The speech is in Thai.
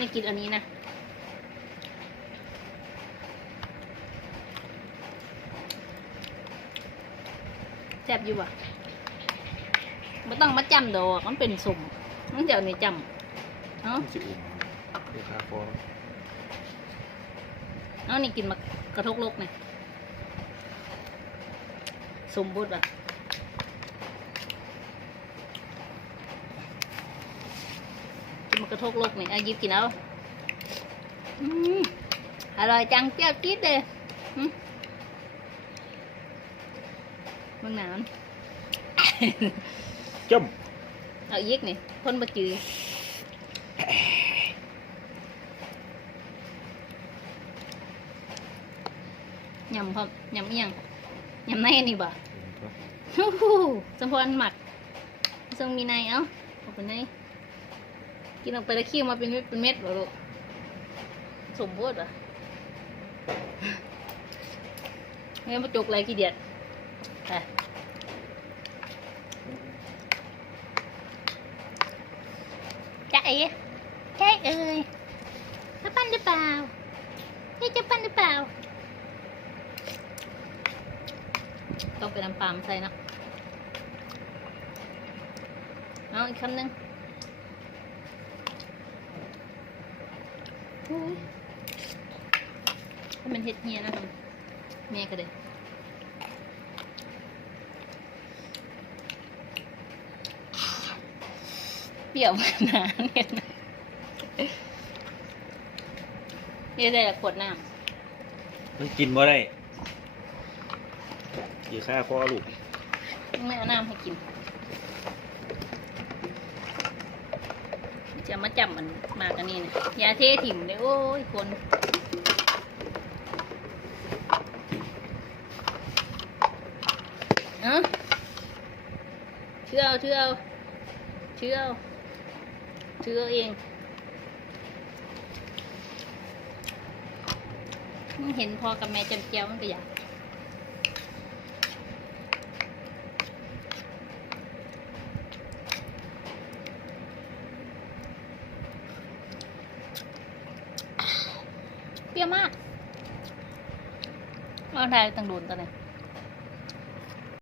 ไม่กินอันนี้นะ แซ่บอยู่บ่ไม่ต้องมาจำดอกมันเป็นสมมันจะเอาในจำเอ้าสิอุ่มเดี๋ยวคาฟอเอานี่กินมากระทกโลกเนี่ยสมบูรณ์อะ กินมากระทกโลกเนี่ยอายิบกินเอาอืมอร่อยจังเปรี้ยวจี๊ดเลยอืมเมืองหนาวจ้มเอาอีกนี่พ่นบะจือหยำพร้อมหยำเอียงหยำในอันนี่บ่โอ้โหสมพรหมักทรงมีในเอ้าออกไปไหน กินออกไปแล้วขี้ออกมาเป็นเม็ดเป็นเม็ดเหรอลูกสมบูรณ์เหรองั้นมาจกอะไรขี้เดียดไปจ๊ะเอ๋จ๊ะเอ๋ยจะปั้นหรือเปล่านี่จะปั้นหรือเปล่า ต้องไปน้ำปลาใส่นะเอาอีกคำหนึ่งอุ้ยให้ มันเห็ดเฮียนะครับแม่ก็เลยเปรี้ยวมากนะเนี่ยนะนี่ได้แต่ขวดน้มันกินบ่ได้เดี๋ยวคาฟอลูกำไม่เอาน้ำให้กิน จะมาจับมันมากันนี่นะยาเทถิ่มเลยโอ้ยคนเอ้าเชื่อเชื่อเชื่อเชื่อเองเห็นพอกับแม่จำเจียวมันก็อยาก ปรี้ยวมากเอาได้ตั้งโดนตอนไหน